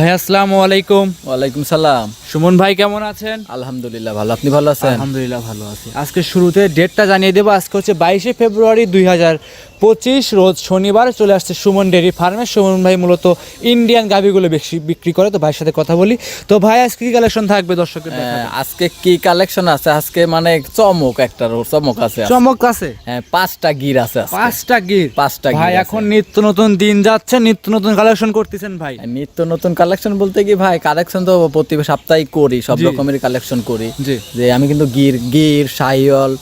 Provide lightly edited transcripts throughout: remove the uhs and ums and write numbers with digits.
ভাই আসসালামু আলাইকুম। ওয়ালাইকুম সালাম। সুমন ভাই কেমন আছেন? আলহামদুলিল্লাহ ভালো, আপনি ভালো আছেন? আলহামদুলিল্লাহ ভালো আছি। আজকে শুরুতে ডেটটা জানিয়ে দেবো। আজকে হচ্ছে 22শে ফেব্রুয়ারি 2025 রোজ শনিবার। চলে আসছে সুমন ডেয়ারি ফার্মে। সুমন ভাই মূলত ইন্ডিয়ান গাভীগুলো বেশি বিক্রি করে, তো ভাইয়ের সাথে কথা বলি। তো ভাই আজকে কি কালেকশন থাকবে দর্শকের? আজকে কি কালেকশন আছে? আজকে মানে চমক চমক আছে। চমক আছে, হ্যাঁ, 5টা গির আছে আজকে। 5টা গির। 5টা গির ভাই আছে। এখন নিত্য নতুন দিন যাচ্ছে, নিত্য নতুন কালেকশন করতেছেন ভাই? নিত্য নতুন কালেকশন বলতে কি ভাই, কালেকশন তো প্রতি সপ্তাহে করি, সব রকমের কালেকশন করি। যে আমি কিন্তু Gir Sahiwal,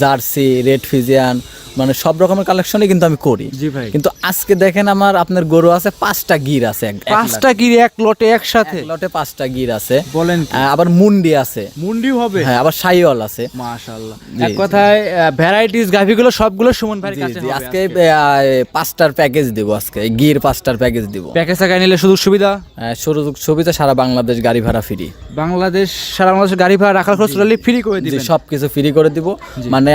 jersey, red Friesian, মানে সব রকমের কালেকশনই কিন্তু আমি করি। জি ভাই। কিন্তু আজকে দেখেন আপনার গরু আছে 5টা গির আছে। 5টা গির এক লটে একসাথে? লটে 5টা গির আছে। বলেন আবার মুন্ডি আছে। মুন্ডিও হবে? হ্যাঁ, আবার শাহিওয়াল আছে। মাশাআল্লাহ। এক কথায় ভ্যারাইটিস গাভীগুলো সবগুলো সুমন ভাইয়ের কাছে হবে। আজকে 5টার প্যাকেজ দিব। আজকে গির 5টার প্যাকেজ দিব। প্যাকেজ টাকা নিলে সুযোগ সুবিধা? সুযোগ সুবিধা সারা বাংলাদেশ গাড়ি ভাড়া ফ্রি। সারা বাংলাদেশ গাড়ি ভাড়া রাখার খরচ ফ্রি করে দিবেন? সবকিছু ফ্রি করে দিব। মানে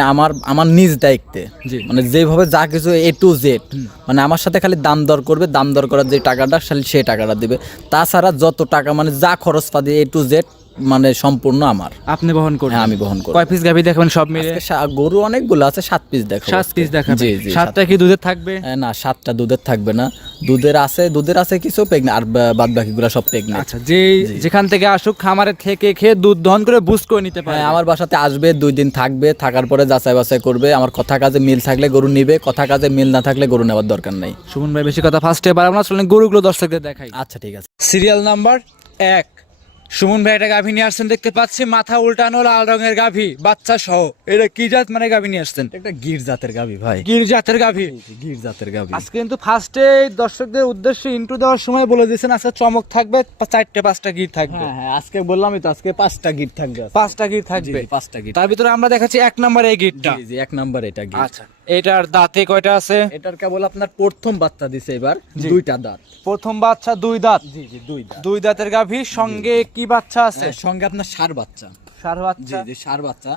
আমার নিজ দায়িত্বে, মানে যেভাবে যা কিছু A to Z, মানে আমার সাথে খালি দাম দর করবে, দাম দর করার যে টাকাটা সেই টাকাটা দিবে। তাছাড়া যত টাকা মানে যা খরচ পাতি A to Z মানে সম্পূর্ণ আমার। আপনি বহন করবেন? হ্যাঁ, আমি বহন করব। কয় পিস গাভী দেখাবেন সব মিলে? গরু অনেকগুলো আছে, 7 পিস দেখাবো। 7 পিস দেখাবেন? জি জি। 7টা কি দুধের থাকবে? না, 7টা দুধের থাকবে না। দুধের আছে কিছু প্রেগনেন্ট, আর বাদ বাকিগুলো সব প্রেগনেন্ট। আচ্ছা, যেখান থেকে আসুক খামারে থেকে খেয়ে দুধ দহন করে বুঝ করে নিতে পারে। আমার বাসাতে আসবে, 2 দিন থাকবে, থাকার পরে যাচাই বাছাই করবে। আমার কথা কাজে মিল থাকলে গরু নিবে, কথা কাজে মিল না থাকলে গরু নেওয়ার দরকার নাই। সুমন ভাই বেশি কথা ফার্স্টে বাড়াবো না, চলেন গরুগুলো দর্শকদের দেখাই। আচ্ছা, ঠিক আছে। Serial number 1। সুমন ভাই একটা গাভী নিয়ে আসছেন দেখতে পাচ্ছি, মাথা উল্টানো লাল রঙের গাভী, বাচ্চা সহ। এটা কি জাত মানে গাভী নিয়ে আসছেন? একটা গির জাতের গাভী ভাই। গির জাতের গাভী? গির জাতের গাভী। আজকে কিন্তু ফার্স্টে দর্শকদের উদ্দেশ্যে ইন্ট্রো দেওয়ার সময় বলে দিয়েছেন আজকে চমক থাকবে, 4-5টা গির থাকবে। হ্যাঁ, আজকে বললামই তো, আজকে 5টা গির থাকবে। 5টা গির থাকবে? 5টা গির। তার ভিতরে আমরা দেখাচ্ছি 1 নম্বরে এই গিরটা। জি, 1 নাম্বার এটা গির। আচ্ছা, এটার দাঁতে কয়টা আছে? এটার কেবল আপনার প্রথম বাচ্চা দিছে এবার, 2টা দাঁত। প্রথম বাচ্চা 2 দাঁত? জি, 2 দাঁত। 2 দাঁতের গাভীর সঙ্গে কি বাচ্চা আছে? সঙ্গে আপনার ষাঁড় বাচ্চা। ষাঁড় বাচ্চা? জি, ষাঁড় বাচ্চা।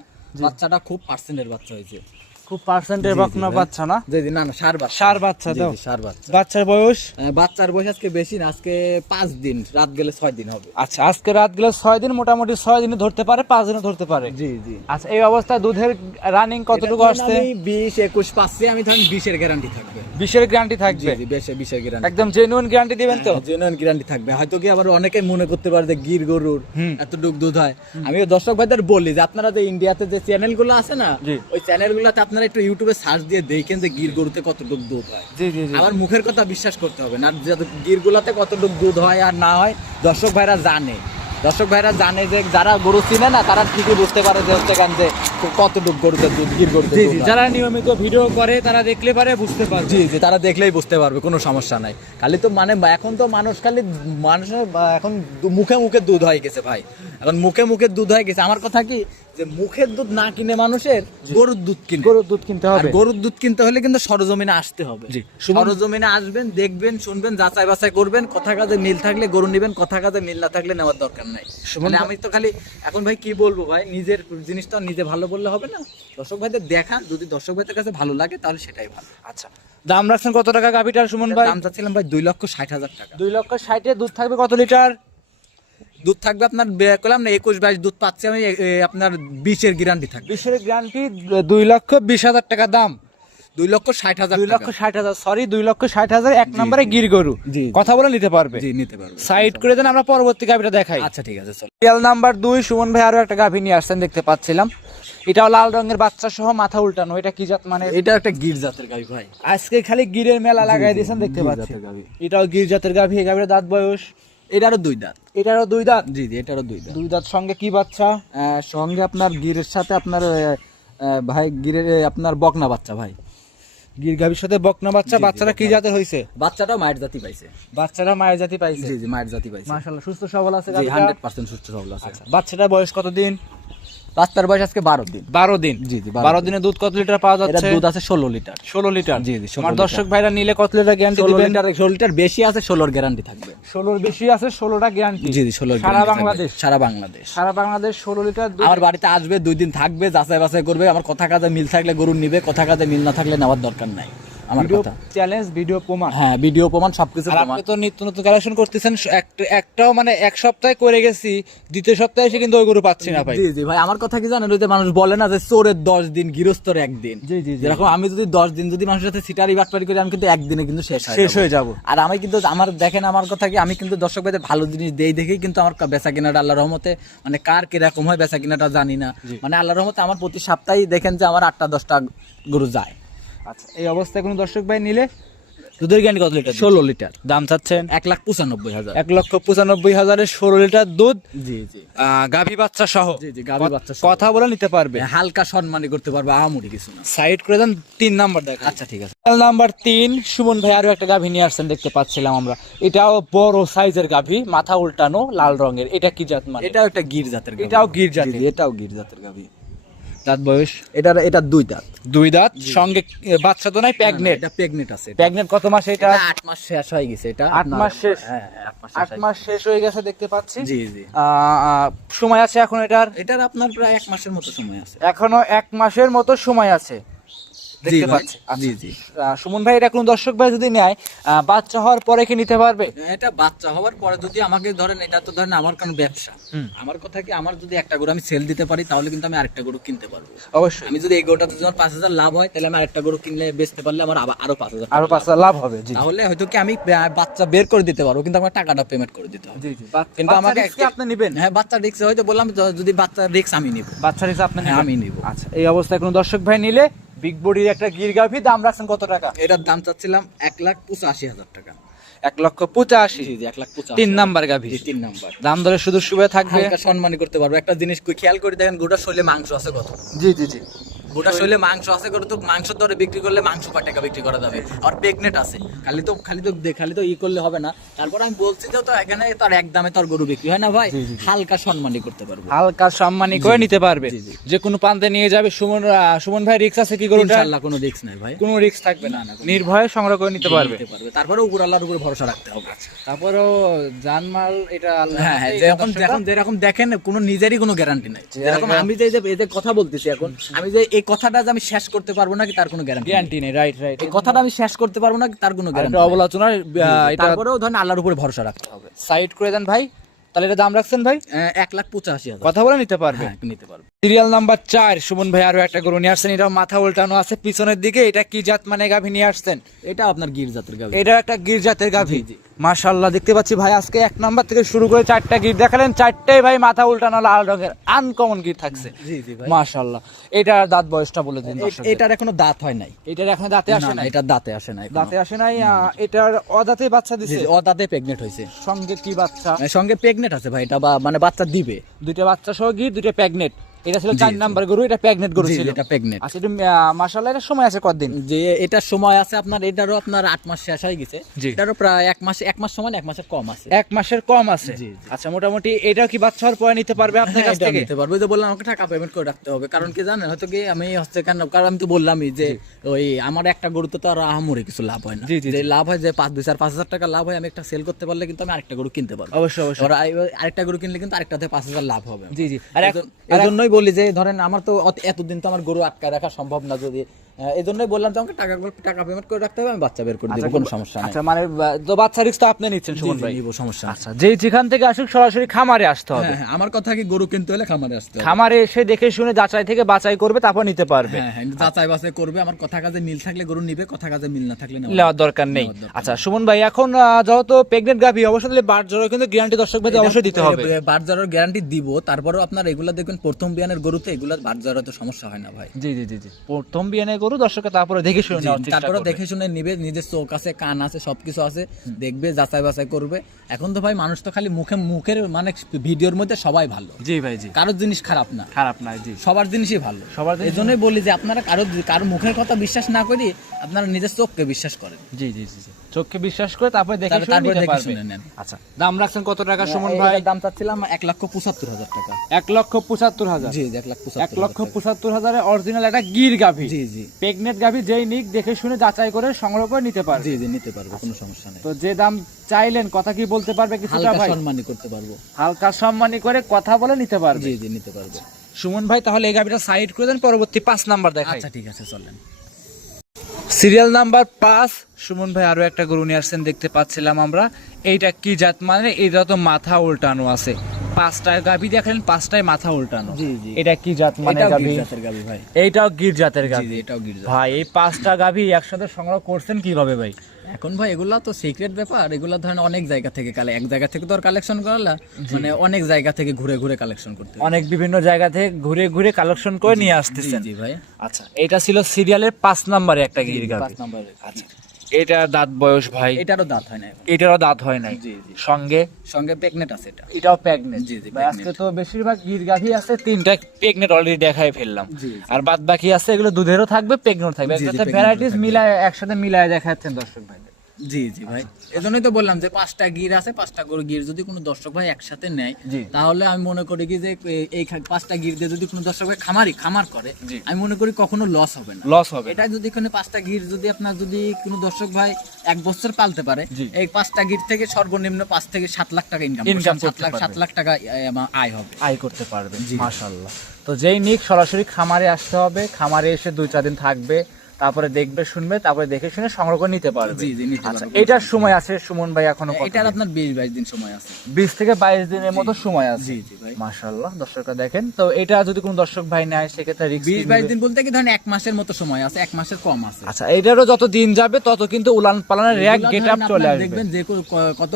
বাচ্চাটা খুব পার্সেন্টের বাচ্চা হয়েছে। খুব পার্সেন্টের বকনা বাচ্চা না? জি, না, ষাঁড় বাচ্চা। ষাঁড় বাচ্চা দাও। ষাঁড় বাচ্চা। বাচ্চার বয়স? বাচ্চার বয়স আজকে বেশি না, আজকে 5 দিন, রাত গেলে 6 দিন হবে। আচ্ছা, আজকে রাত গেলে 6 দিন, মোটামুটি 6 দিনে ধরতে পারে, 5 দিনে ধরতে পারে। জি জি। আচ্ছা, এই অবস্থায় দুধের রানিং কতটুকু আসছে? আমি 20-21 পাচ্ছি, আমি ধরেন 20-এর গ্যারান্টি থাকবে। 20-এর গ্যারান্টি থাকবে? জি, 20-এর গ্যারান্টি। একদম জেনুইন গ্যারান্টি দিবেন তো? জেনুইন গ্যারান্টি থাকবে। হয়তো কি আবার অনেকে মনে করতে পারে যে গির গরুর এতটুক দুধ হয়। আমি দর্শক ভাইদের বলি যে আপনারা যে ইন্ডিয়াতে যে চ্যানেলগুলো আছে না, ওই চ্যানেলগুলোতে আপনারা একটু ইউটিউবে সার্চ দিয়ে দেখেন যে গির গরুতে কতটুক দুধ হয়। জি জি জি। আমার মুখের কথা বিশ্বাস করতে হবে না, গির গুলাতে কতটুক দুধ হয় আর না হয় দর্শক ভাইরা জানে। যে যারা গরু চিনে না, তারা ঠিকই বুঝতে পারে যে হচ্ছে কেন যে কতটুক গরুতে দুধ, গির গরুতে দুধ হয়। যারা নিয়মিত ভিডিও করে তারা দেখলে পারে বুঝতে পারবে। জি জি, তারা দেখলেই বুঝতে পারবে, কোনো সমস্যা নাই। খালি তো মানে এখন তো মানুষের এখন মুখে মুখে দুধ হয়ে গেছে ভাই। এখন মুখে মুখে দুধ হয়ে গেছে। আমার কথা কি যে মুখের দুধ না কিনে মানুষের গরুর দুধ কিনতে হবে। গরুর দুধ কিনতে হলে কিন্তু সরজমিনে আসতে হবে। সরজমিনে আসবেন, দেখবেন, শুনবেন, যাচাই বাছাই করবেন। কথা কাজে মিল থাকলে গরু নেবেন, কথা কাজে মিল না থাকলে নেওয়ার দরকার নাই। মানে আমি তো খালি এখন ভাই কি বলবো ভাই, নিজের জিনিসটা নিজে ভালো বললে হবে না। দর্শক ভাইদের দেখান, যদি দর্শক ভাইদের কাছে ভালো লাগে তাহলে সেটাই ভালো। আচ্ছা, দাম রাখছেন কত টাকা গাভীটার সুমন ভাই? দাম চাচ্ছিলাম ভাই 2,60,000 টাকা। 2,60,000। দুধ থাকবে কত লিটার? দুধ থাকবে আপনার করলাম না 21-22 দুধ পাচ্ছি আমি। আপনার 20-এর গ্যারান্টি থাকবে। 20-এর গ্যারান্টি। 2,20,000 টাকা দাম? 2,60,000। 2,60,000, সরি, 2,60,000। 1 নম্বরে গির গরু, কথা বলে নিতে পারবে? জি, নিতে পারবে। সাইড করে দেন, আমরা পরবর্তী গাভীটা দেখাই। আচ্ছা, ঠিক আছে, চলো। সিরিয়াল নাম্বার 2 সুমন ভাই আরো একটা গাভী নিয়ে আসছেন দেখতে পাচ্ছিলাম। এটাও লাল রঙের বাচ্চা সহ, মাথা উল্টানো। এটা কি জাত মানে? এটা একটা গির জাতের গাভী ভাই। আজকে খালি গিরের মেলা লাগাই দিয়েছেন দেখতে পাচ্ছি। এটাও গির জাতের গাভী। এই গাভীর দাঁত বয়স? এটারও 2 দাঁত। এটারও 2 দাঁত? জি জি, এটারও 2 দাঁত। 2 দাঁত। সঙ্গে কি বাচ্চা? সঙ্গে আপনার গিরের সাথে আপনার ভাই গিরের আপনার বকনা বাচ্চা ভাই। গির গাভীর সাথে বকনা বাচ্চা। বাচ্চাটা কি জাতের হয়েছে? বাচ্চাটাও মায়ের জাতি পাইছে। বাচ্চাটা মায়ের জাতি পাইছে? জি জি, মায়ের জাতি পাইছে। মাশাআল্লাহ, সুস্থ সবল আছে জি, গাভীটা? 100% সুস্থ সবল আছে। বাচ্চাটার বয়স কতদিন? বাচ্চার বয়স আজকে 12 দিন। 12 দিন? জি জি, 12 দিনে দুধ কত লিটার পাওয়া এটা যাচ্ছে? দুধ আছে 16 লিটার। 16 লিটার? জি জি, 16 আমার লিটার। দর্শক ভাইরা নিলে কত লিটার গ্যারান্টি 16 দিবেন? লিটার, 16 লিটার বেশি আছে, 16-এর গ্যারান্টি থাকবে। 16-র বেশি আছে, 16টা গ্যারান্টি? জি জি, 16 সারা বাংলাদেশ? সারা বাংলাদেশ। সারা বাংলাদেশ 16 লিটার দুধ। আমার বাড়িতে আসবে, 2 দিন থাকবে, যাচাই বাছাই করবে। আমার কথা কাজে মিল থাকলে গরু নিবে, কথা কাজে মিল না থাকলে নেওয়ার দরকার নাই। আমার ভিডিও কথা। চ্যালেঞ্জ, ভিডিও প্রমাণ। হ্যাঁ, ভিডিও প্রমাণ, সবকিছু আর প্রমাণ। আপনি তো নিত্য নতুন কালেকশন করতেছেন, একটাও মানে এক সপ্তাহে করে গেছি, দ্বিতীয় সপ্তাহে এসে কিন্তু ওই গরু পাচ্ছি না ভাই। জি জি ভাই, আমার কথা কি জানেন, ওই যে মানুষ বলে না যে চোরের 10 দিন গৃহস্থর একদিন। জি, জি, জি। যেরকম আমি যদি 10 দিন যদি মানুষের সাথে সিটারি বাটপারি করি, আমি কিন্তু একদিনে কিন্তু শেষ হয়ে যাব। আর আমি কিন্তু আমার দেখেন, আমার কথা কি, আমি কিন্তু দর্শক ভাইদের ভালো জিনিস দেই দেখেই কিন্তু আমার বেচা কিনাটা আল্লাহর রহমতে, মানে কার কিরকম হয় বেচা কিনাটা জানি না, মানে আল্লাহর রহমতে আমার প্রতি সপ্তাহে দেখেন যে আমার 8টা-10টা গরু যায়। আচ্ছা, এই অবস্থায় কোনো দর্শক ভাই নিলে দুধের গ্যারান্টি কত লিটার? 16 লিটার। দাম চাচ্ছেন 1,95,000। 1,95,000 16 লিটার দুধ, জি জি গাভী বাচ্চা সহ। জি জি, গাভী বাচ্চা সহ। কথা বলে নিতে পারবে। হালকা সম্মানী করতে পারবে, আহামরি কিছু না। সাইড করে দেন, 3 নাম্বার দেখা। আচ্ছা ঠিক আছে। নাম্বার 3, সুমন ভাই আরো একটা গাভী নিয়ে আসছেন দেখতে পাচ্ছিলাম আমরা। এটাও বড় সাইজের গাভী, মাথা উল্টানো, লাল রঙের। এটা কি জাত মানে? এটাও একটা গির জাতের গাভী। এটাও গির জাতের। জি, এটাও গির জাতের গাভী। দাঁত বয়স এটা 2 দাঁত। 2 দাঁত, সঙ্গে বাচ্চা তো নাই, প্রেগনেন্ট। এটা প্রেগনেন্ট আছে। প্রেগনেন্ট কত মাস এটা? 8 মাস শেষ হয়ে গেছে এটা। 8 মাস শেষ। হ্যাঁ, 8 মাস 8 মাস শেষ হয়ে গেছে দেখতে পাচ্ছি। জি জি। সময় আছে এখন এটার? এটার আপনার প্রায় 1 মাসের মতো সময় আছে। এখনো 1 মাসের মতো সময় আছে জি দেখতে ভাই, পাচ্ছি। জি জি। সুমন ভাই, এটা কোন দর্শক ভাই যদি নেয়, বাচ্চা হওয়ার পরে কি নিতে পারবে? এটা বাচ্চা হওয়ার পরে যদি আমাকে ধরেন, এটা তো ধরেন আমার কারণ ব্যবসা। আমার কথা কি, আমার যদি একটা গরু আমি সেল দিতে পারি, তাহলে কিন্তু আমি আরেকটা গরু কিনতে পারবো। অবশ্যই। আমি যদি এই গরুটাতে যখন 5,000 লাভ হয়, তাহলে আমি আরেকটা গরু কিনলে বেচতে পারলে আমার আরো 5,000 আরো 5,000 লাভ হবে। জি তাহলে হয়তো কি আমি বাচ্চা বের করে দিতে পারবো, কিন্তু আমার টাকাটা পেমেন্ট করে দিতে হবে। জি জি। কিন্তু আমাকে আপনি নেবেন? হ্যাঁ, বাচ্চা রিস্ক হয়তো বললাম, যদি বাচ্চা রিস্ক আমি নিব। বাচ্চা রিস্ক আপনি হ্যাঁ, নেবেন? আমি নিব। আচ্ছা, এই অবস্থায় কোন দর্শক ভাই নিলে বিগ বডির একটা গির গাভী, দাম রাখছেন কত টাকা? এটার দাম চাচ্ছিলাম 1,85,000 টাকা। 1,85,000। জি জি, 1,85,000। 3 নাম্বার গাভী। জি, 3 নাম্বার। দাম দরে সুযোগ সুবিধা থাকবে। হালকা সম্মানী করতে পারবো। একটা জিনিস খেয়াল করে দেখেন, গোটা শরীরে মাংস আছে কত। জি জি জি। গোটা শরীরে মাংস আছে করে, তো মাংস দরে বিক্রি করলে মাংস কয় টাকা বিক্রি করা যাবে। আর প্রেগনেন্ট আছে, খালি তো ই করলে হবে না। তারপর আমি বলছি যে, তো এখানে তো আর এক দামে তো আর গরু বিক্রি হয় না ভাই, হালকা সম্মানী করতে পারবো। হালকা সম্মানী করে নিতে পারবে। জি, জি। যে কোনো প্রান্তে নিয়ে যাবে। সুমন ভাই, রিক্স আছে কি গরুটা? ইনশাআল্লাহ কোনো রিস্ক নাই ভাই। কোনো রিস্ক থাকবে না, নির্ভয়ে সংগ্রহ করে নিতে পারবে। তারপরে উপর আল্লাহর উপর ভরসা রাখতে হবে। তারপরও জানমাল এটা আল্লাহ। হ্যাঁ হ্যাঁ, যেরকম দেখেন, কোনো নিজেরই কোনো গ্যারান্টি নাই। যেরকম আমি যে এই যে কথা বলতেছি এখন, আমি যে এই কথাটা যে আমি শেষ করতে পারবো নাকি তার কোনো গ্যারান্টি নেই। Right right. এই কথাটা আমি শেষ করতে পারবো নাকি তার কোনো গ্যারান্টি। অবলোচনা। এটা তারপরেও ধরেন আল্লাহর উপরে ভরসা রাখতে হবে। সাইড করে দেন ভাই। তাহলে এটা দাম রাখছেন ভাই? 1,85,000। কথা বলে নিতে পারবে। হ্যাঁ, নিতে পারবে। সিরিয়াল নাম্বার 4, সুমন ভাই আরো একটা গরু নিয়ে আসছেন। এটা মাথা উল্টানো আছে পিছনের দিকে। এটা কি জাত মানে গাভী নিয়ে আসছেন? এটা আপনার গির জাতের গাভী। এটা একটা গির জাতের গাভী। জি, জি। মাশাআল্লাহ, দেখতে পাচ্ছি ভাই আজকে 1 নাম্বার থেকে শুরু করে 4টা গির দেখালেন। 4টাই ভাই মাথা উল্টানো লাল রঙের আনকমন গির থাকছে। জি জি ভাই। মাশাআল্লাহ। এটার দাঁত বয়সটা বলে দিন দর্শকদের। এটার এখনো দাঁত হয় নাই। এটার এখন দাঁতে আসে না, না। এটার দাঁতে আসে নাই। দাঁতে আসে নাই। এটার অদাঁতে বাচ্চা জি দিছে। জি, ও দাঁতে প্রেগনেন্ট হয়েছে। সঙ্গে কি বাচ্চা? সঙ্গে প্রেগনেন্ট আছে ভাই, এটা মানে বাচ্চা দিবে। 2টা বাচ্চা সহ গির, 2টা প্রেগনেন্ট। এটা ছিল জি, 4 জি। নাম্বার গরু। এটা প্রেগনেন্ট গরু জি, ছিল। এটা প্রেগনেন্ট। আচ্ছা, এটা মাশাআল্লাহ, এর সময় আছে কতদিন? যে এটার সময় আছে আপনার, এটারও আপনার 8 মাস শেষ হয়ে গেছে। জি। এটারও প্রায় 1 মাস সময়, 1 মাসের কম আছে। 1 মাসের কম আছে। জি, জি। আচ্ছা, মোটামুটি এটাও কি বাচ্চা হওয়ার পরে নিতে পারবে আপনার হ্যাঁ, কাছ এটা থেকে? নিতে পারবো। ওই যে বললাম, আমাকে টাকা পেমেন্ট করে রাখতে হবে। কারণ কি জানেন, হয়তো কি আমি হচ্ছে কেন, কারণ আমি তো বললামই যে ওই আমার একটা গরুতে তো আর আহামরি কিছু লাভ হয় না। জি, জি, যে লাভ হয় যে 5,000 টাকা লাভ হয়, আমি একটা সেল করতে পারলে কিন্তু আমি আরেকটা গরু কিনতে পারবো। অবশ্যই অবশ্যই। আর আরেকটা গরু কিনলে কিন্তু আরেকটাতে 5,000 লাভ হবে। জি জি। আর এজন্যই বলি যে, ধরেন আমার তো এতদিন তো আমার গরু আটকায় রাখা সম্ভব না। যদি এই জন্যই বললাম যে আমাকে টাকা পেমেন্ট করে রাখতে হবে, আমি বাচ্চা বের করে দেবো, কোনো সমস্যা নেই। আচ্ছা, মানে তো বাচ্চা রিস্ক তো আপনি নিচ্ছেন সুমন ভাই? নিব, সমস্যা নেই। আচ্ছা, যেখান থেকে আসুক সরাসরি খামারে আসতে হবে। হ্যাঁ হ্যাঁ, আমার কথা কি, গরু কিনতে হলে খামারে আসতে হবে। খামারে এসে দেখে শুনে যাচাই থেকে বাছাই করবে, তারপর নিতে পারবে। হ্যাঁ হ্যাঁ, যাচাই বাছাই করবে। আমার কথা কাজে মিল থাকলে গরু নিবে, কথা কাজে মিল না থাকলে নেওয়া নেওয়ার দরকার নেই। নেওয়ার দরকার আচ্ছা সুমন ভাই, এখন যেহেতু প্রেগনেন্ট গাভী, অবশ্যই তাহলে বাট জ্বরের কিন্তু গ্যারান্টি দর্শক ভাই অবশ্যই দিতে হবে। বারজারের গ্যারান্টি দিব। তারপরেও আপনার এগুলা দেখবেন, প্রথম বিয়ানের গরুতে এগুলা বারজারে তো সমস্যা হয় না ভাই। জি জি জি জি। প্রথম বিয়ানে গরু দর্শককে তারপরে দেখে শুনে নেওয়ার চেষ্টা তারপরে করবে। দেখে শুনে নিবে, নিজের চোখ আছে, কান আছে, সবকিছু আছে, দেখবে, যাচাই বাছাই করবে। এখন তো ভাই মানুষ তো খালি মুখের মানে ভিডিওর মধ্যে সবাই ভালো। জি ভাই জি। কারোর জিনিস খারাপ না, খারাপ না। জি। সবার জিনিসই ভালো। এই জন্যই বলি যে আপনারা কারো মুখের কথা বিশ্বাস না করি, আপনারা নিজের চোখকে বিশ্বাস করেন। জি জি জি জি। চোখকে বিশ্বাস করে তারপরে দেখে শুনে তারপরে নিতে দেখে পারবে। শুনে নেন। আচ্ছা, দাম রাখছেন কত টাকা সুমন ভাই? এটার দাম চাচ্ছিলাম 1,75,000 টাকা। 1,75,000। জি, 1,75,000। 1,75,000 অরিজিনাল একটা গির গাভী। জি জি প্রেগনেন্ট গাভী যেই নিক দেখে শুনে যাচাই করে সংগ্রহ করে নিতে পারবে। জি জি, নিতে পারবো, কোনো সমস্যা নেই। তো যে দাম চাইলেন, কথা কি বলতে পারবে কিছুটা হালকা ভাই? সম্মানী করতে পারবো। হালকা সম্মানী করে কথা বলে নিতে পারবে। জি জি, নিতে পারবো। সুমন ভাই, তাহলে এই গাভীটা সাইড করে দেন, পরবর্তী 5 নাম্বার দেখাই। আচ্ছা ঠিক আছে, চলেন। সিরিয়াল নাম্বার 5 সুমন ভাই আরো একটা গরু নিয়ে আসছেন দেখতে পাচ্ছিলাম আমরা। এইটা কি জাত মানে? এটা তো মাথা উল্টানো আছে, 5টা গাভী দেখলেন, 5টায় মাথা উল্টানো। জি, জি। এটা কি জাত মানে এটাও গাভী? গির জাতের গাভী ভাই। এইটাও গির জাতের জি, গাভী। জি, এটাও গির জাতের। ভাই এই 5টা গাভী একসাথে সংগ্রহ করছেন কিভাবে ভাই? এখন ভাই এগুলা তো সিক্রেট ব্যাপার, এগুলা ধরেন অনেক জায়গা থেকে এক জায়গা থেকে তো আর কালেকশন করালা, মানে অনেক জায়গা থেকে ঘুরে ঘুরে কালেকশন করতে হয়। অনেক বিভিন্ন জায়গা থেকে ঘুরে ঘুরে কালেকশন করে নিয়ে জি, আসতেছেন। জি ভাই। আচ্ছা, এটা ছিল সিরিয়ালের 5 নম্বরে একটা গির 5 গাভী। নম্বরে। আচ্ছা, এটা দাঁত বয়স ভাই? এটারও দাঁত হয় না এখন। এটারও দাঁত হয় নাই। জি, জি। সঙ্গে সঙ্গে প্রেগনেন্ট আছে এটা। এটাও প্রেগনেন্ট। জি, জি, ভাই আজকে তো বেশিরভাগ গির গাভী আছে, 3টা প্রেগনেন্ট অলরেডি দেখাই ফেললাম। জি, জি। আর বাদ বাকি আছে এগুলো দুধেরও থাকবে, প্রেগনেন্ট থাকবে। জি, জি, একসাথে pregnant ভ্যারাইটিস থাকবে। মিলায় একসাথে মিলায় দেখাচ্ছেন দর্শক ভাই। জি, জি ভাই। এজন্যই তো বললাম যে 5টা গির আছে, 5টা গরু গির যদি কোনো দর্শক ভাই একসাথে নেয়, জি। তাহলে আমি মনে করি কি যে এই 5টা গির দিয়ে যদি কোনো দর্শক ভাই খামার করে, জি। আমি মনে করি কখনো লস হবে না। লস হবে এটা যদি কোনো 5টা গির যদি আপনার যদি কোনো দর্শক ভাই 1 বছর পালতে পারে, জি। এই 5টা গির থেকে সর্বনিম্ন 5 থেকে 7 লাখ টাকা ইনকাম Income করতে 7 পারবে। লাখ টাকা আয় হবে। আয় করতে পারবে। জি। মাশাআল্লাহ। তো যেই নিক সরাসরি খামারে আসতে হবে, খামারে এসে 2-4 দিন থাকবে, তারপরে দেখবে শুনবে, তারপরে দেখে শুনে সংগ্রহ করে নিতে পারবে। জি, জি, নিতে আচ্ছা, পারবে। এটার সময় আছে সুমন ভাই এখনো কত? এটার আপনার 20-22 দিন সময় আছে। 20 থেকে 22 দিনের মতো সময় আছে। জি, জি ভাই। মাশাআল্লাহ, দর্শকরা দেখেন। তো এটা যদি কোনো দর্শক ভাই নেয় সেক্ষেত্রে রিস্ক 20-22 দিন বলতে কি ধরেন 1 মাসের মতো সময় আছে, 1 মাসের কম আছে। আচ্ছা, এটারও যত দিন যাবে তত কিন্তু উলান পালানের র্যাক এগুলা গেটআপ ধরেন চলে আপনার আসবে। দেখবেন যে কত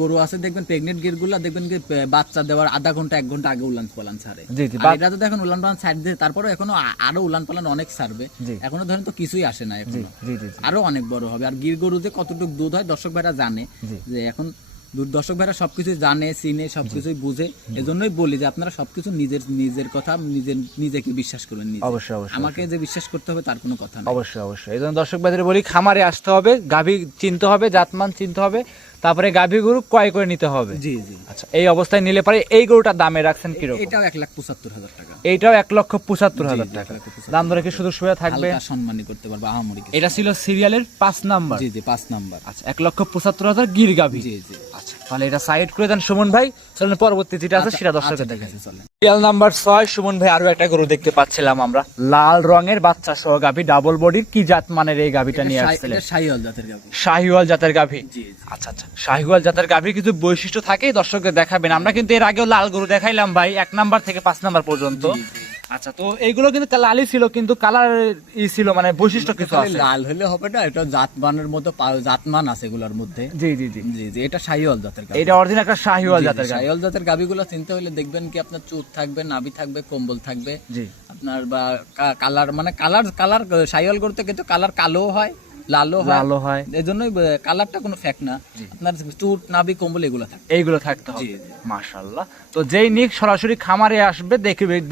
গরু আছে, দেখবেন প্রেগনেন্ট গিরগুলা দেখবেন কি বাচ্চা দেওয়ার আধা ঘন্টা 1 ঘন্টা আগে উলান পালান ছাড়ে। জি, জি, আর এটা তো দেখেন উলান পালান ছাড় দিয়ে তারপরে এখনো আরো উলান পালান অনেক ছাড়বে। জি। এখনো ধরেন তো কিছুই আসে না এখনো। জি, জি, জি। আরো অনেক বড় হবে। আর গির গরুতে কতটুকু দুধ হয় দর্শক ভাইরা জানে, জি। যে এখন দর্শক ভাইরা সবকিছু জানে চিনে সবকিছুই বুঝে। এজন্যই বলি যে আপনারা সবকিছু নিজের কথা নিজেকে বিশ্বাস করবেন নিজে। অবশ্যই, অবশ্যই, আমাকে যে বিশ্বাস করতে হবে তার কোনো কথা না। অবশ্যই, অবশ্যই। এই জন্য দর্শক ভাইদের বলি খামারে আসতে হবে, গাভী চিনতে হবে, জাতমান চিনতে হবে, তারপরে গাভী গরু ক্রয় করে নিতে হবে। জি, জি। আচ্ছা, এই অবস্থায় নিলে পারে এই গরুটার দামে রাখছেন কিরকম? এটাও 1,75,000 টাকা। এইটাও 1,75,000 জি, টাকা। 1,75,000 দাম দরে কি সুযোগ সুবিধা থাকবে? হালকা সম্মানী করতে পারবো আহামরি কিছু। এটা ছিল সিরিয়ালের 5 নাম্বার। জি, জি, 5 নাম্বার। আচ্ছা, 1,75,000 গির গাভী। জি, জি। আচ্ছা, তাহলে এটা সাইড করে দেন সুমন ভাই। চলেন পরবর্তী যেটা আছে সেটা দর্শকদের আচ্ছা, ঠিক দেখেন। আছে, চলেন। সিরিয়াল নাম্বার 6 সুমন ভাই আরো একটা গরু দেখতে পাচ্ছিলাম আমরা, লাল রঙের বাচ্চা সহ গাভী, ডাবল বডির। কি জাত মানের এই গাভীটা নিয়ে আসছিলেন? এটা শাহিওয়াল জাতের গাভী। শাহিওয়াল জাতের গাভী। জি, জি। আচ্ছা, আচ্ছা, শাহিওয়াল জাতের গাভীর কিছু বৈশিষ্ট্য থাকে, দর্শকদের দেখাবেন। আমরা কিন্তু এর আগেও লাল গরু দেখাইলাম ভাই, 1 নাম্বার থেকে 5 নাম্বার পর্যন্ত। জি, জি। আচ্ছা, তো এইগুলো কিন্তু লালই ছিল, কিন্তু কালার ছিল, মানে বৈশিষ্ট্য কিছু খালি আছে। লাল হলে হবে না, এটা জাতমানের মতো জাতমান আছে এগুলোর মধ্যে। জি, জি, জি। জি, জি, এটা শাহিওয়াল জাতের গাভী। এটা অরিজিনাল একটা শাহিওয়াল জাতের গাভী। শাহিওয়াল জাতের গাভীগুলো চিনতে হলে দেখবেন কি আপনার চুট থাকবে, নাভি থাকবে, কম্বল থাকবে। জি। আপনার বা কালার মানে কালার শাহিওয়াল করতে কিন্তু কালার কালো হয়, লালও লালও হয়। এই জন্যই কালারটা কোনো ফ্যাক্ট না। আপনার চুট নাভি কম্বল এগুলো থাকে। এইগুলো থাকতে হবে। জি, জি। মাশাআল্লাহ। তো যেই নিক সরাসরি খামারে আসবে,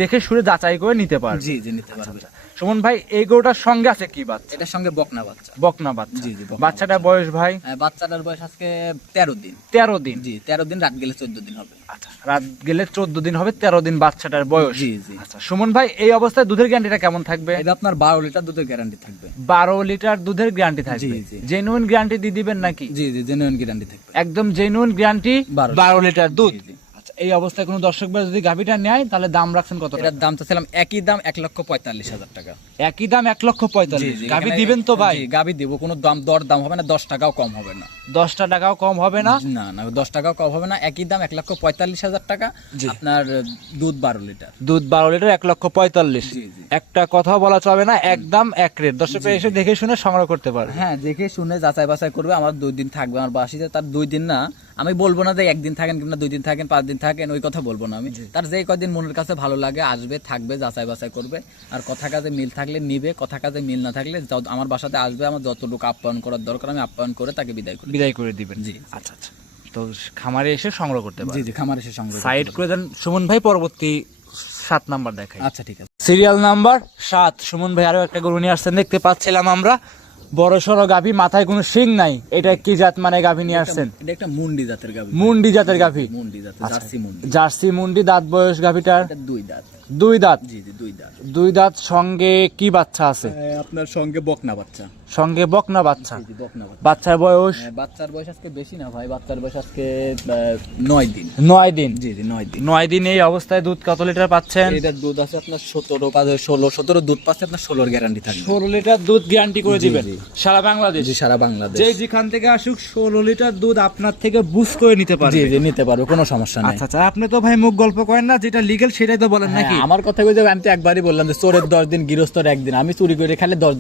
দেখে শুনে যাচাই করে নিতে পারবে। জি, জি, নিতে পারবে। সুমন ভাই এই গরুটার সঙ্গে আছে কি বাচ্চা? এটার সঙ্গে বকনা বাচ্চা। বকনা বাচ্চা। জি, জি, বকনা বাচ্চাটার বয়স ভাই? বাচ্চাটার বয়স আজকে 13 দিন। 13 দিন। জি, 13 দিন, রাত গেলে 14 দিন হবে। আচ্ছা, রাত গেলে 14 দিন হবে, 13 দিন বাচ্চাটার বয়স। জি, জি। আচ্ছা, সুমন ভাই এই অবস্থায় দুধের গ্যারান্টিটা কেমন থাকবে? এটা আপনার 12 লিটার দুধের গ্যারান্টি থাকবে। 12 লিটার দুধের গ্যারান্টি থাকবে। জি, জি। জেনুইন গ্যারান্টি দিয়ে দিবেন নাকি? জি, জি, জেনুইন গ্যারান্টি থাকবে। একদম জেনুইন গ্যারান্টি, 12 লিটার দুধ। জি, জি। আচ্ছা, এই অবস্থায় কোনো দর্শক ভাই যদি গাভীটা নেয় তাহলে দাম রাখছেন কত টাকা? এটার দাম চাচ্ছিলাম একই দাম 1,45,000 টাকা। একই দাম 1,45,000। গাভী দিবেন তো ভাই? গাভী দিব, কোনো দর দাম হবে না, 10 টাকাও কম হবে না। 10 টাকাও কম হবে না? না, না, 10 টাকাও কম হবে না, একই দাম 1,45,000 টাকা। জি। আপনার দুধ 12 লিটার। দুধ 12 লিটার, 1,45,000। জি, জি। একটা কথা বলা চলে না, একদম এক রেট। দর্শকরা এসে দেখে শুনে সংগ্রহ করতে পারবে। হ্যাঁ, দেখে শুনে যাচাই বাছাই করবে। আমার 2 দিন থাকবে আমার বাসিতে, তার 2 দিন না, আমি বলবো না যে 1 দিন থাকেন কিংবা 2 দিন থাকেন, 5 দিন থাকেন, ওই কথা বলবো না আমি। তার যে কদিন মনের কাছে ভালো লাগে আসবে, থাকবে, যাচাই বাছাই করবে। আর কথা কাজে মিল থাকলে নিবে, কথা কাজে মিল না থাকলে আমার বাসাতে আসবে, আমার যতটুকু আপ্যায়ন করার দরকার আমি আপ্যায়ন করে তাকে বিদায় করে দিবেন। জি। আচ্ছা, আচ্ছা। তো খামারে এসে সংগ্রহ করতে জি, পারবে। জি, খামার এসে সংগ্রহ করতে সাইড পারবে। করে দেন সুমন ভাই, পরবর্তী 7 নাম্বার দেখাই। আচ্ছা, ঠিক আছে। সিরিয়াল নাম্বার 7 সুমন ভাই আরো একটা গরু নিয়ে আসছেন দেখতে পাচ্ছিলাম আমরা, বড় সড়ো গাভী, মাথায় কোনো শিং নাই। এটা কি জাত মানে গাভী নিয়ে আসছেন? এটা একটা মুন্ডি জাতের গাভী। মুন্ডি জাতের গাভী। মুন্ডি জাতের, জার্সি মুন্ডি। জার্সি মুন্ডি। দাঁত বয়স গাভীটার? এটা 2 দাঁত। দুই দাঁত। জি জি, 2 দাঁত। 2 দাঁত, সঙ্গে কি বাচ্চা আছে? আপনার সঙ্গে বকনা বাচ্চা। সঙ্গে বকনা বাচ্চা। জি জি, বকনা বাচ্চা। বাচ্চার বয়স? বাচ্চার বয়স আজকে বেশি না ভাই, বাচ্চার বয়স আজকে 9 দিন। 9 দিন। জি জি, 9 দিন। 9 দিন এই অবস্থায় দুধ কত লিটার পাচ্ছেন? এটার দুধ আছে আপনার 17 দুধ পাচ্ছে আপনার 16 গ্যারান্টি থাকবে। 16 লিটার দুধ গ্যারান্টি করে জি, দিবেন জি। সারা বাংলাদেশ? জি, সারা বাংলাদেশ। যে যেখান থেকে আসুক 16 লিটার দুধ আপনার থেকে বুঝ করে নিতে পারবে। জি জি, নিতে পারবে, কোনো সমস্যা নাই। আচ্ছা আচ্ছা, আপনি তো ভাই মুখ গল্প করেন না, যেটা লিগ্যাল সেটাই তো বলেন নাকি? হ্যাঁ, আমার কথা কই যাবে, আমি তো একবারই বললাম যে চোরের 10 দিন, গৃহস্থর 1 দিন। আমি চুরি করে খেলে 10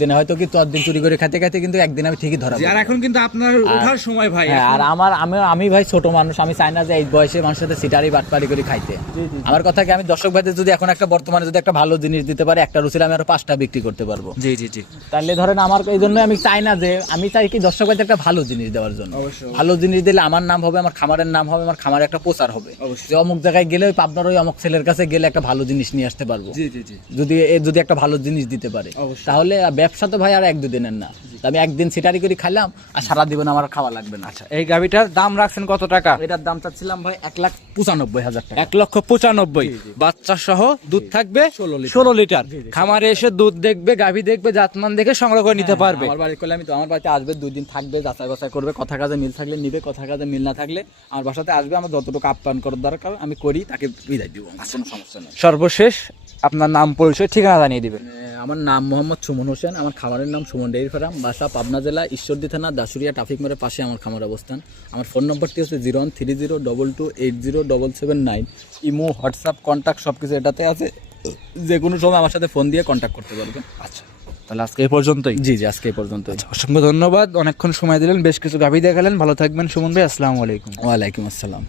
দিনে হয়তো কি 10 দিন চুরি করে খেতে খেতে কিন্তু একদিন আমি ঠিকই ধরা পড়বো। আর এখন কিন্তু আপনার ওঠার সময় ভাই। হ্যাঁ, আর আমি ভাই ছোট মানুষ, আমি চাই না যে এই বয়সে মানুষের সাথে সিটারি বাটপারি করে খাইতে। আমার কথা কি, আমি দর্শক ভাইদের যদি এখন একটা বর্তমানে যদি একটা ভালো জিনিস দিতে পারি, একটা রুচির আমি আরো 5টা বিক্রি করতে পারবো। জি জি জি। তাহলে ধরেন আমার এই জন্য আমি চাই না যে, আমি চাই কি দর্শক ভাইদের একটা ভালো জিনিস দেওয়ার জন্য। ভালো জিনিস দিলে আমার নাম হবে, আমার খামারের নাম হবে, আমার খামারে একটা প্রচার হবে যে অমুক জায়গায় গেলে ওই পাবনার ওই অমুক ছেলের কাছে গেলে একটা ভালো জিনিস নিয়ে আসতে পারবো। জি জি জি। যদি একটা ভালো জিনিস দিতে পারে, তাহলে ব্যবসা তো ভাই আর 1-2 দিনের না। আমি একদিন সিটারি করে খাইলাম আর সারা জীবন আমার খাওয়া লাগবে না। আচ্ছা, এই গাভিটার দাম রাখছেন কত টাকা? এটার দাম চাচ্ছিলাম ভাই 1,95,000 টাকা। 1,95,000। বাচ্চা সহ দুধ থাকবে 16 লিটার। খামারে এসে দুধ দেখবে, গাভী দেখবে, জাতমান দেখে সংগ্রহ করে নিতে পারবে। আমার বাড়ি করলে, আমি তো আমার বাড়িতে আসবে, 2 দিন থাকবে, যাচাই বাছাই করবে, কথা কাজে মিল থাকলে নিবে, কথা কাজে মিল না থাকলে আমার বাসাতে আসবে, আমার যতটুকু আপ্যায়ন করার দরকার আমি করি, তাকে বিদায় দিব, কোনো সমস্যা নেই। সর্বশেষ আপনার নাম, পরিচয়, ঠিকানা জানিয়ে দিবেন। আমার নাম মোহাম্মদ সুমন হোসেন, আমার খামারের নাম সুমন ডেইরি ফার্ম, বাসা পাবনা জেলা ঈশ্বরদী থানা দাসুরিয়া ট্রাফিক মোড়ের পাশে আমার খামার অবস্থান। আমার ফোন নম্বরটি হচ্ছে 013022807779। ইমো, হোয়াটসঅ্যাপ, কন্ট্যাক্ট সব কিছু এটাতে আছে, যে কোনো সময় আমার সাথে ফোন দিয়ে কন্ট্যাক্ট করতে পারবেন। আচ্ছা, তাহলে আজকে এই পর্যন্তই। জি জি, আজকে এই পর্যন্ত। অসংখ্য ধন্যবাদ, অনেকক্ষণ সময় দিলেন, বেশ কিছু গাভী দেখালেন। ভালো থাকবেন সুমন ভাই, আসসালামু আলাইকুম। ওয়ালাইকুম আসসালাম।